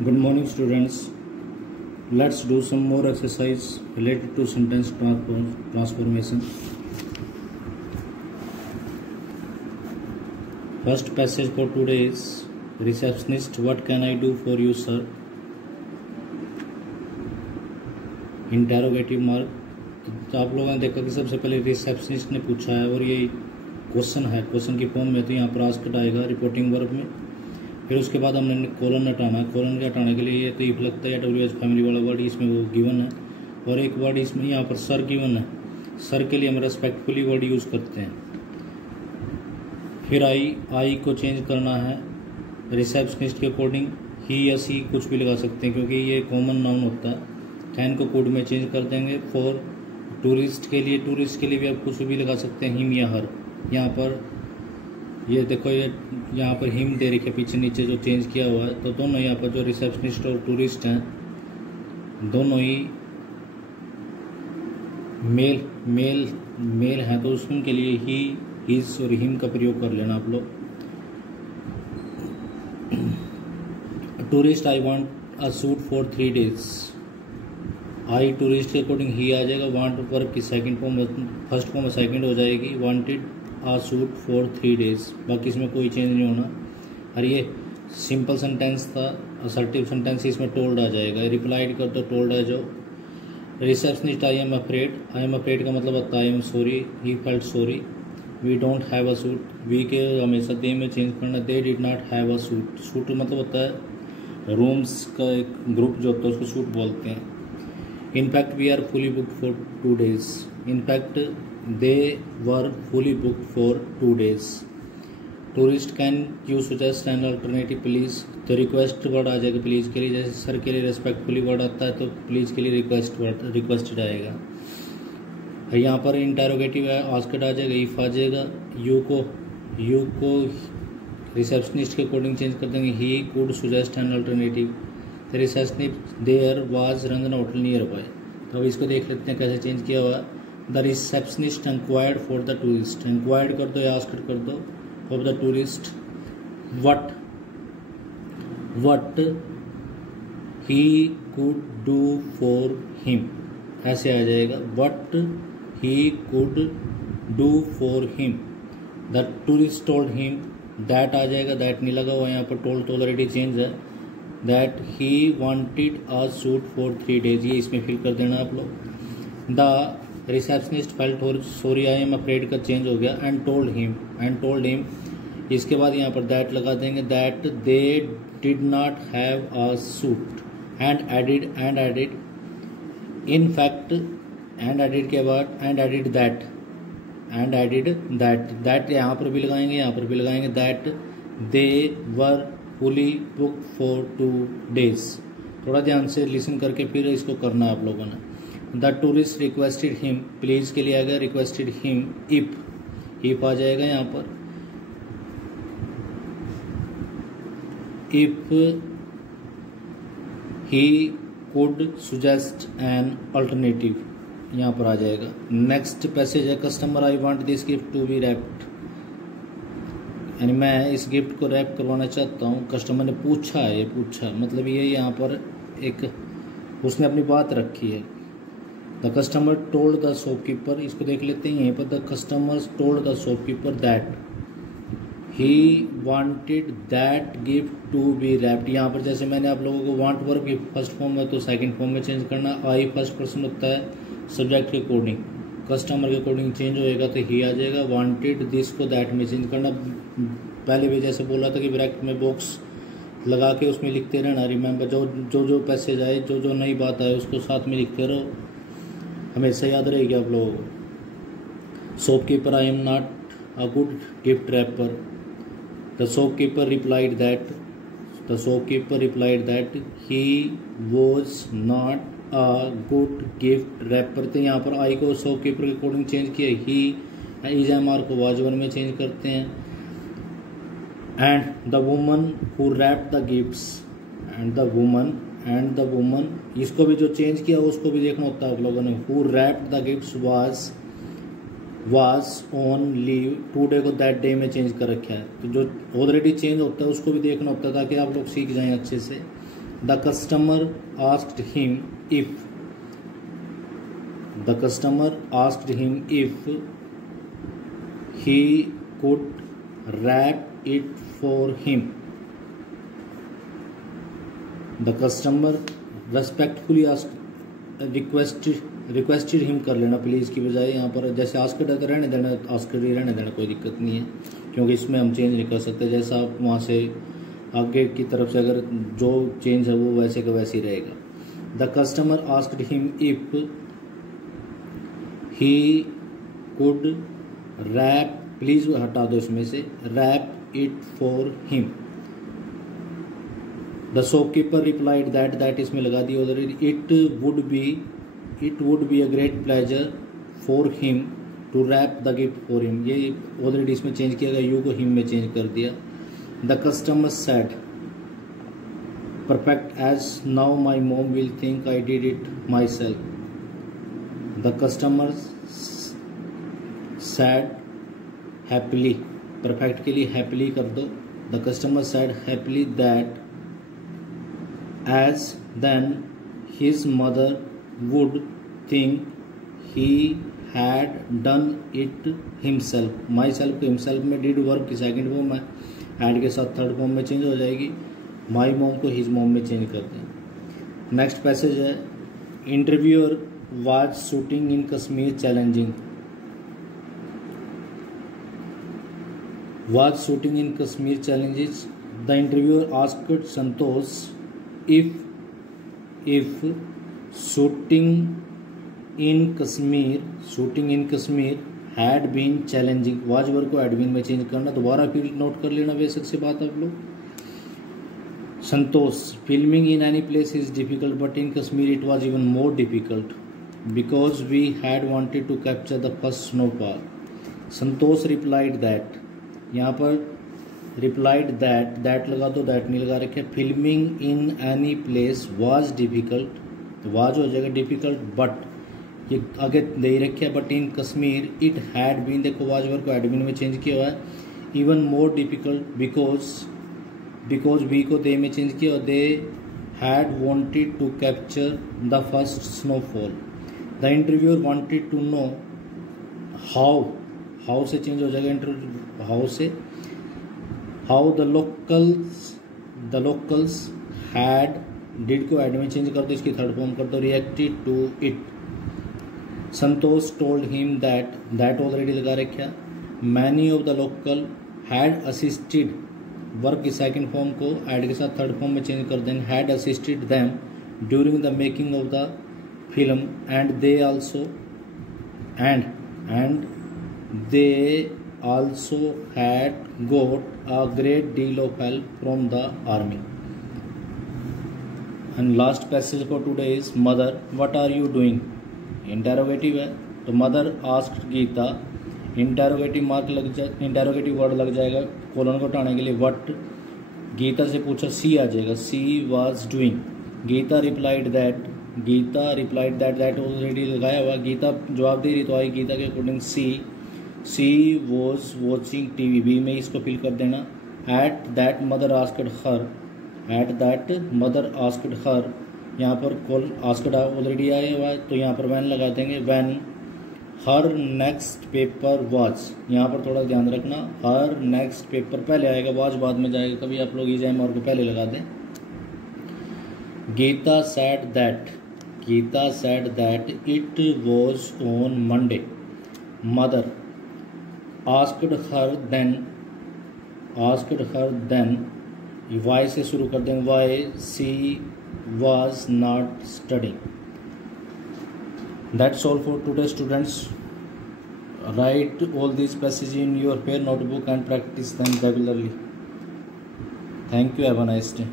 Good morning, students. Let's do some more exercise related to sentence transformation. First passage for today is receptionist. What can I do for you, sir? Interrogative mark. तो आप लोगों ने देखा कि सबसे पहले receptionist ने पूछा है और ये क्वेश्चन है, क्वेश्चन की फॉर्म में, तो यहाँ पर आस्क्ड आएगा रिपोर्टिंग वर्ब में। फिर उसके बाद हमने कॉलन हटाना है। कॉलन के हटाने के लिए ये तो इफ लगता है या WH फैमिली वाला वर्ड इसमें वो गिवन है, और एक वर्ड इसमें यहाँ पर सर गिवन है। सर के लिए हम रेस्पेक्टफुली वर्ड यूज़ करते हैं। फिर आई को चेंज करना है रिसेप्शनिस्ट के अकॉर्डिंग। ही या सी कुछ भी लगा सकते हैं क्योंकि ये कॉमन नाउन होता है। कैन को कुड में चेंज कर देंगे। फॉर टूरिस्ट के लिए भी आप कुछ भी लगा सकते हैं, हिम या हर। यहाँ पर ये देखो, ये यहाँ पर हिम दे रखी है पीछे नीचे जो चेंज किया हुआ है। तो दोनों यहाँ पर जो रिसेप्शनिस्ट और टूरिस्ट हैं दोनों ही मेल हैं, तो उसके लिए ही, हिज और हिम का प्रयोग कर लेना आप लोग। Tourist, I want a suit for 3 days। I tourist के अकॉर्डिंग ही आ जाएगा। वांट वर्ब की सेकंड फॉर्म, फर्स्ट फॉर्म में सेकंड हो जाएगी। Wanted a suit for 3 days। बाकी इसमें कोई चेंज नहीं होना। और ये सिंपल सेंटेंस था। असर्टिव सेंटेंस इसमें टोल्ड आ जाएगा। रिप्लाइड कर तो टोल्ड है जो। Receptionist, I am afraid. I am afraid का मतलब होता है I am sorry, he felt sorry. We don't have a suit. We के हमेशा दे में चेंज करना। They did not have a suit. Suit मतलब होता है रूम्स का एक ग्रुप जो होता है उसको सूट बोलते हैं। In fact we are fully booked for 2 days। In fact they were fully booked for 2 days। Tourist, can you suggest an alternative please. तो रिक्वेस्ट वर्ड आ जाएगा प्लीज के लिए। जैसे सर के लिए रेस्पेक्टफुली वर्ड आता है तो प्लीज के लिए रिक्वेस्टेड आएगा। यहाँ पर इंटेरोगेटिव है, आस्क्ड आ जाएगा, इफ आ जाएगा। यू को रिसेप्शनिस्ट के अकॉर्डिंग चेंज कर देंगे। He could suggest an alternative. Receptionist, there was Ranjan hotel nearby. तो अब इसको देख लेते हैं कैसे चेंज किया हुआ। The receptionist inquired for the tourist. Inquired कर दो या आस्क्ड कर दो for the tourist what he could do for him. ऐसे आ जाएगा, what he could do for him. The tourist told him. That आ जाएगा, दैट नहीं लगा हुआ यहाँ पर, टोल्ड तो ऑलरेडी चेंज है। That he wanted a suit for 3 days। ये इसमें फिल कर देना आप लोग। The receptionist felt sorry, I am afraid का चेंज हो गया। And told him. इसके बाद यहाँ पर दैट लगा देंगे। That they did not have a suit. And added in fact. And added के बाद एंड एडिड दैट यहाँ पर भी लगाएंगे, यहाँ पर भी लगाएंगे। That they were fully booked for 2 days। थोड़ा ध्यान से लिसन करके फिर इसको करना आप लोगों ने। The tourist requested him. Please के लिए आ गया, रिक्वेस्टेड हिम। इफ आ जाएगा यहाँ पर। If he could suggest an alternative, यहाँ पर आ जाएगा। नेक्स्ट पैसेज है customer, I want this gift to be wrapped. यानी मैं इस गिफ्ट को रैप करवाना चाहता हूँ। कस्टमर ने पूछा है, मतलब ये यहाँ पर एक उसने अपनी बात रखी है। The customer told the shopkeeper. इसको देख लेते हैं यहीं पर। The customer told the shopkeeper that he wanted that gift to be wrapped. यहाँ पर जैसे मैंने आप लोगों को वांट वर्ब की फर्स्ट फॉर्म में तो सेकंड फॉर्म में चेंज करना। आई फर्स्ट पर्सन होता है सब्जेक्ट के अकॉर्डिंग, कस्टमर के अकॉर्डिंग चेंज होएगा तो ही आ जाएगा। वांटेड दिस को दैट में चेंज करना। पहले भी जैसे बोला था कि ब्रैकेट में बॉक्स लगा के उसमें लिखते रहना। रिमेंबर, जो पैसेज आए, जो नई बात आए उसको साथ में लिखते रहो, हमेशा याद रहेगी आप लोगों को। Shopkeeper, I am not a good gift wrapper. The shopkeeper replied that he was not a good gift wrapper. तो यहाँ पर आई को शॉपकीपर के अकॉर्डिंग चेंज किया। ही इज एम आर को वाजवन में चेंज करते हैं। And the woman who wrapped the gifts. And the woman इसको भी जो चेंज किया उसको भी देखना होता है आप लोगों ने। Who wrapped the gifts was on leave. Today को दैट डे में चेंज कर रखा है। तो जो ऑलरेडी चेंज होता है उसको भी देखना होता है ताकि आप लोग सीख जाएं अच्छे से। The customer asked him if he could wrap it for him. The customer respectfully requested him कर लेना प्लीज़ की बजाय यहाँ पर जैसे आस्क्ड अगर रहने देना आस्क्ड ही रहने देना, कोई दिक्कत नहीं है क्योंकि इसमें हम चेंज नहीं कर सकते। जैसा आप वहाँ से आगे की तरफ से अगर जो चेंज है वो वैसे का वैसे ही रहेगा। The customer asked him if he could wrap, please हटा दो इसमें से, wrap it for him. The shopkeeper replied that इसमें लगा दिया already. It would be a great pleasure for him to wrap the gift for him, ये already इसमें change किया गया, यू को हिम में चेंज कर दिया। The customer said perfect as now my mom will think I did it my self. The customer sad happily, perfect के लिए हैप्पीली कर दो। The customer sad happily that as then his mother would think he had done it himself. myself को himself में did verb की second form है, had के साथ थर्ड फॉर्म में चेंज हो जाएगी। my mom को his mom में चेंज करते हैं। नेक्स्ट पैसेज है interviewer was shooting in Kashmir challenging। was shooting in Kashmir challenges। The interviewer asked Santosh if shooting in Kashmir had been challenging। was verb को had been में change करना, दोबारा फिर note कर लेना बेसिक से बात आप लोग। संतोष filming in any place is difficult but in Kashmir it was even more difficult because we had wanted to capture the first snowfall। Santosh replied that, यहाँ पर रिप्लाइड दैट लगा दो, दैट नहीं लगा रखे। Filming in any place was difficult, तो was हो जाएगा डिफिकल्ट, बट ये आगे दे रखे है but in Kashmir it had been, देखो वाज वर्ब को हैड बीन में चेंज किया हुआ है। Even more difficult because we को दे में चेंज किया और they had wanted to capture the first snowfall. The interviewer wanted to know how से चेंज हो जाएगा इंटरव्यू, हाउ से how the locals had, did को एड में चेंज कर दो, इसकी थर्ड फॉर्म कर दो, reacted to it. Santosh told him that already लगा रखा। Many of the local had assisted, verb की सेकंड फॉर्म को एड के साथ थर्ड फॉर्म में चेंज कर देंगे, had assisted them during the making of the film and they also had got a great deal of help from the army। And last passage for today is mother what are you doing, interrogative है तो mother asked Geeta, interrogative mark लग जाए, interrogative word लग जाएगा colon को हटाने के लिए। वट गीता से पूछा सी आ जाएगा, she was doing. Geeta replied that already लगाया हुआ, गीता जवाब दे रही तो आई गीता के according she was watching TV, B में इसको फिल कर देना। At that mother asked her, यहाँ पर कॉल आस्क्ड ऑलरेडी आया हुआ है तो यहाँ पर वैन लगा देंगे। Van her next paper was, यहाँ पर थोड़ा ध्यान रखना, हर नेक्स्ट पेपर पहले आएगा, वाज बाद में जाएगा, कभी आप लोग इज़ और को पहले लगा दें। Gita said that it was on Monday। mother asked her then, why से शुरू कर देंगे, why she was not studying। That's all for today students। Write all these passages in your fair notebook and practice them regularly। Thank you, have a nice day।